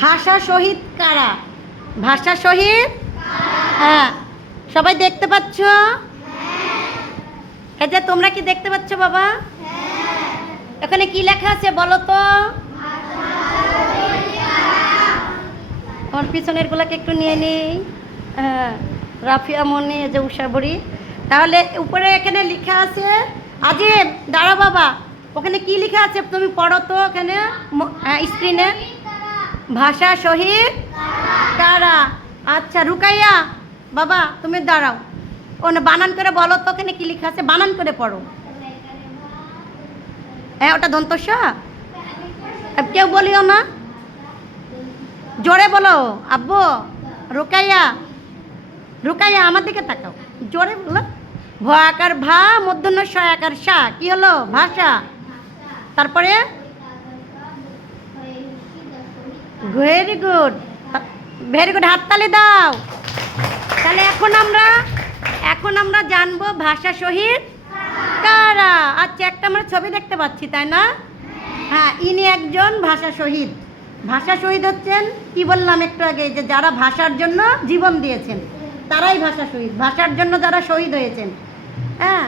ভাষা শহীদ কারা? ভাষা শহীদ, হ্যাঁ, সবাই দেখতে পাচ্ছ? এই যে তোমরা কি দেখতে পাচ্ছ বাবা? এখানে কি লেখা আছে বলো তো? আমার পিছনের গুলাকে একটু নিয়ে নেই। হ্যাঁ, রাফিয়া মনি, এই যে উষাবরী। তাহলে উপরে এখানে লেখা আছে, আজিব দাঁড়া বাবা, ওখানে কি লেখা আছে তুমি পড়ো তো ওখানে স্ক্রিনে। ভাষা শহীদ কারা? আচ্ছা রুকাইয়া বাবা তুমি দাঁড়াও, ওখানে বানান করে বলো তো ওখানে কি লেখা আছে, বানান করে পড়ো। হ্যাঁ ওটা দন্তস্ব, কেউ বলিও না, জোরে বলো আব্বু। রুকাইয়া, রুকাইয়া আমার দিকে তাকাও, জোরে বলো। ভ আকার ভা, মূর্ধন্য ষ আকার সা, কি হলো? ভাষা। তারপরে ভেরি গুড, ভেরি গুড, হাততালি দাও। তাহলে এখন আমরা জানবো ভাষা শহীদ কারা। আচ্ছা একটা আমরা ছবি দেখতে পাচ্ছি তাই না? হ্যাঁ, ইনি একজন ভাষা শহীদ। ভাষা শহীদ হচ্ছেন, কি বললাম একটু আগে, যে যারা ভাষার জন্য জীবন দিয়েছেন তারাই ভাষা শহীদ। ভাষার জন্য যারা শহীদ হয়েছেন, হ্যাঁ,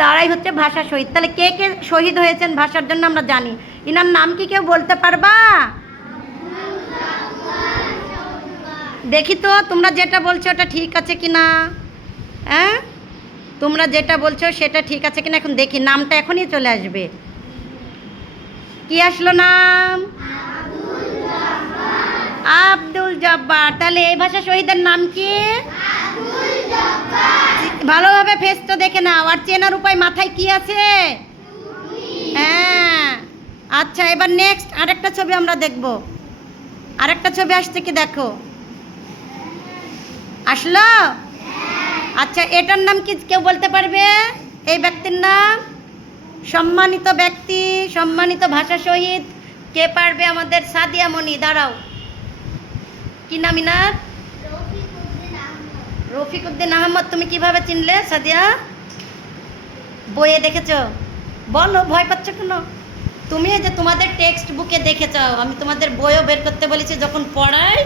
তারাই হচ্ছে ভাষা শহীদ। তাহলে কে কে শহীদ হয়েছেন ভাষার জন্য আমরা জানি। ইনার নাম কি কেউ বলতে পারবা? দেখি তো তোমরা যেটা বলছো ওটা ঠিক আছে কিনা। হ্যাঁ, তোমরা যেটা বলছো সেটা ঠিক আছে কিনা এখন দেখি। নামটা এখনই চলে আসবে। কি আসলো নাম? আব্দুল জব্বার। তাহলে এই ভাষা শহীদের নাম কি? ভালোভাবে ফেসটা দেখে নাও, আর চেনার উপায় মাথায় কি আছে? হ্যাঁ, আচ্ছা এবার নেক্সট আরেকটা ছবি আমরা দেখব। আরেকটা ছবি আসছে কি দেখো, আসলো? আচ্ছা এটার নাম কি কেউ বলতে পারবে? এই ব্যক্তির নাম? সম্মানিত ব্যক্তি, সম্মানিত ভাষা শহীদ কে পারবে? আমাদের সাদিয়া মনি, দাঁড়াও। কি নাম ইনার? রফিকুদ্দিন আহমদ। তুমি কিভাবে চিনলে সাদিয়া? বইয়ে দেখেছো? বলো, ভয় পাচ্ছ কেন? তুমি যে তোমাদের টেক্সট বুকে দেখেছো, আমি তোমাদের বইও বের করতে বলেছি যখন পড়াই,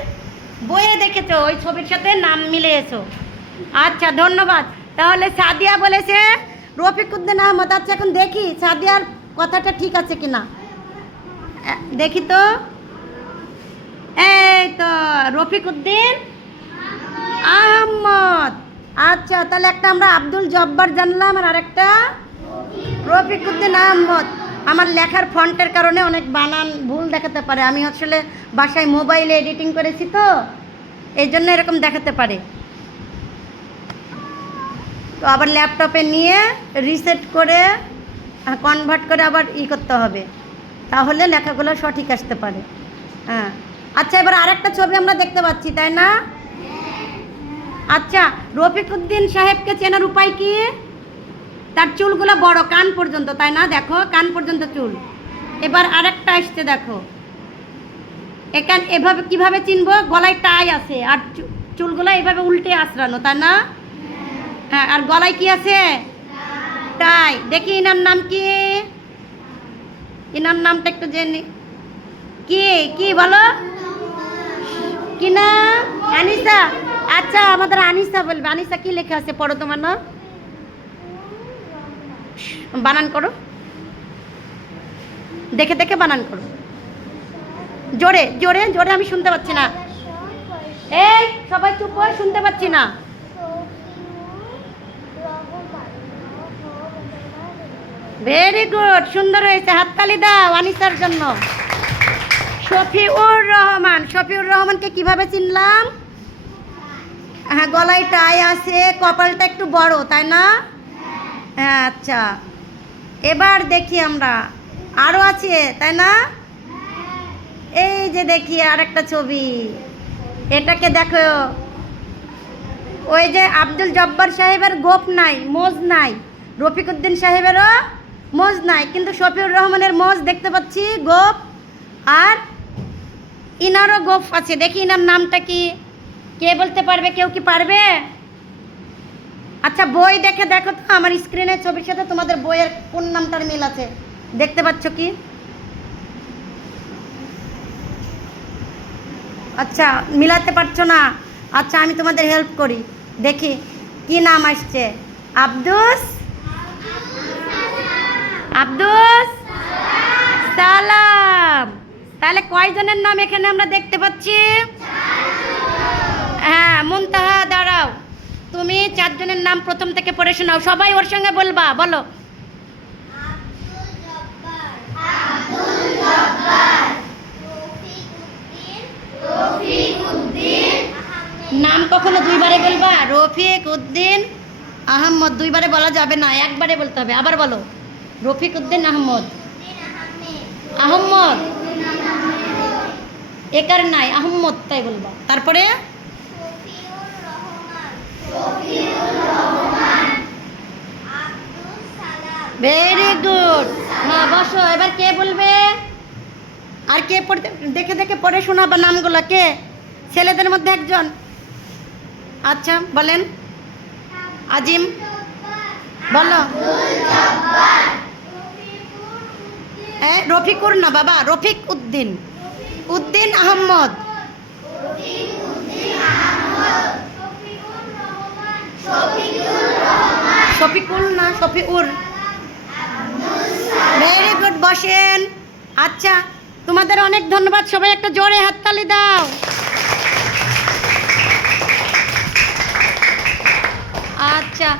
বইয়ে দেখেছো, ওই ছবির সাথে নাম মিলিয়েছো। আচ্ছা ধন্যবাদ। তাহলে সাদিয়া বলেছে রফিকুদ্দিন আহমদ। আচ্ছা এখন দেখি সাদিয়ার কথাটা ঠিক আছে কিনা, দেখি তো। এই তো রফিকুদ্দিন আহমদ। আচ্ছা তাহলে একটা আমরা আব্দুল জব্বার জানলাম, আর আরেকটা রফিকুদ্দিন আহমদ। আমার লেখার ফন্টের কারণে অনেক বানান ভুল দেখাতে পারে। আমি আসলে বাসায় মোবাইলে এডিটিং করেছি তো, এই জন্য এরকম দেখাতে পারে। তো আবার ল্যাপটপে নিয়ে রিসেট করে কনভার্ট করে আবার করতে হবে, তাহলে লেখাগুলো সঠিক আসতে পারে। হ্যাঁ, আচ্ছা এবার আরেকটা ছবি আমরা দেখতে পাচ্ছি তাই না? আচ্ছা রফিকুদ্দিন সাহেবকে চেনার উপায় কি? তার চুলগুলো বড়, কান পর্যন্ত, তাই না? দেখো কান পর্যন্ত চুল। এবার আরেকটা আসছে দেখো, এখান এভাবে কিভাবে চিনবো? গলায় টাই আছে আর চুলগুলো এভাবে উল্টে আঁচড়ানো, তাই না? হ্যাঁ, আর গলায় কি আছে? টাই। দেখি ইনার নাম কি? ইনার নামটা একটু জেনে কি, কি বলো? কি নাম? আনিসা। আচ্ছা আমাদের আনিসা বলবে। আনিসা কি লেখা আছে পড়ো তোমার নাম, বানান করো, দেখে দেখে বানান করো, জোরে জোরে জোরে, আমি শুনতে পাচ্ছি না। এই সবাই চুপ করে, শুনতে পাচ্ছি না। ভেরি গুড, সুন্দর হয়েছে, হাততালি দাও আনিসার জন্য। শফিউর রহমান। শফিউর রহমানকে কিভাবে চিনলাম? হ্যাঁ, গলায় টাই আছে, কপালটা একটু বড়, তাই না? হ্যাঁ আচ্ছা, এবার দেখি আমরা আরও আছে তাই না? এই যে দেখি আরেকটা ছবি, এটাকে দেখো। ওই যে আব্দুল জব্বার সাহেবের গোপ নাই, মোজ নাই, রফিকুদ্দিন সাহেবেরও মোজ নাই, কিন্তু শফিউর রহমানের মোজ দেখতে পাচ্ছি, গোপ, আর ইনারও গোপ আছে। দেখি ইনার নামটা কি, কে বলতে পারবে? কেউ কি পারবে? আচ্ছা বই দেখে দেখো তো, আমার স্ক্রিনের ছবির সাথে তোমাদের বইয়ের কোন নামটার মিল আছে, দেখতে পাচ্ছ কি? আচ্ছা মিলাতে পারছো না, আচ্ছা আমি তোমাদের হেল্প করি, দেখি কি নাম আসছে। আব্দুস আব্দুস সালাম। তাহলে কয়জনের নাম এখানে আমরা দেখতে পাচ্ছি? হ্যাঁ মুনতাহা দাঁড়াও, তুমি 4 জনের নাম প্রথম থেকে পড়ে শোনাও, সবাই ওর সঙ্গে বলবা, বলো। নাম কখনো দুইবারে বলবা? রফিক উদ্দিন আহমদ, দুইবারে বলা যাবে না, একবারে বলতে হবে। আবার বলো, রফিক উদ্দিন আহমদ। আহমদ একার নাই, আহমদ তাই বলবা। তারপরে ভেরি গুড। হ্যাঁ বসো, এবার কে বলবে? আর কে পড়তে, দেখে দেখে পড়ে শোনাবা নামগুলো, কে? ছেলেদের মধ্যে একজন। আচ্ছা বলেন। আজিম বলো। রফিকুর না বাবা, রফিক উদ্দিন, উদ্দিন আহমদ। শফিকুল না, শফিউর। ভেরি গুড, বসেন। আচ্ছা তোমাদের অনেক ধন্যবাদ, সবাই একটা জোরে হাততালি দাও। আচ্ছা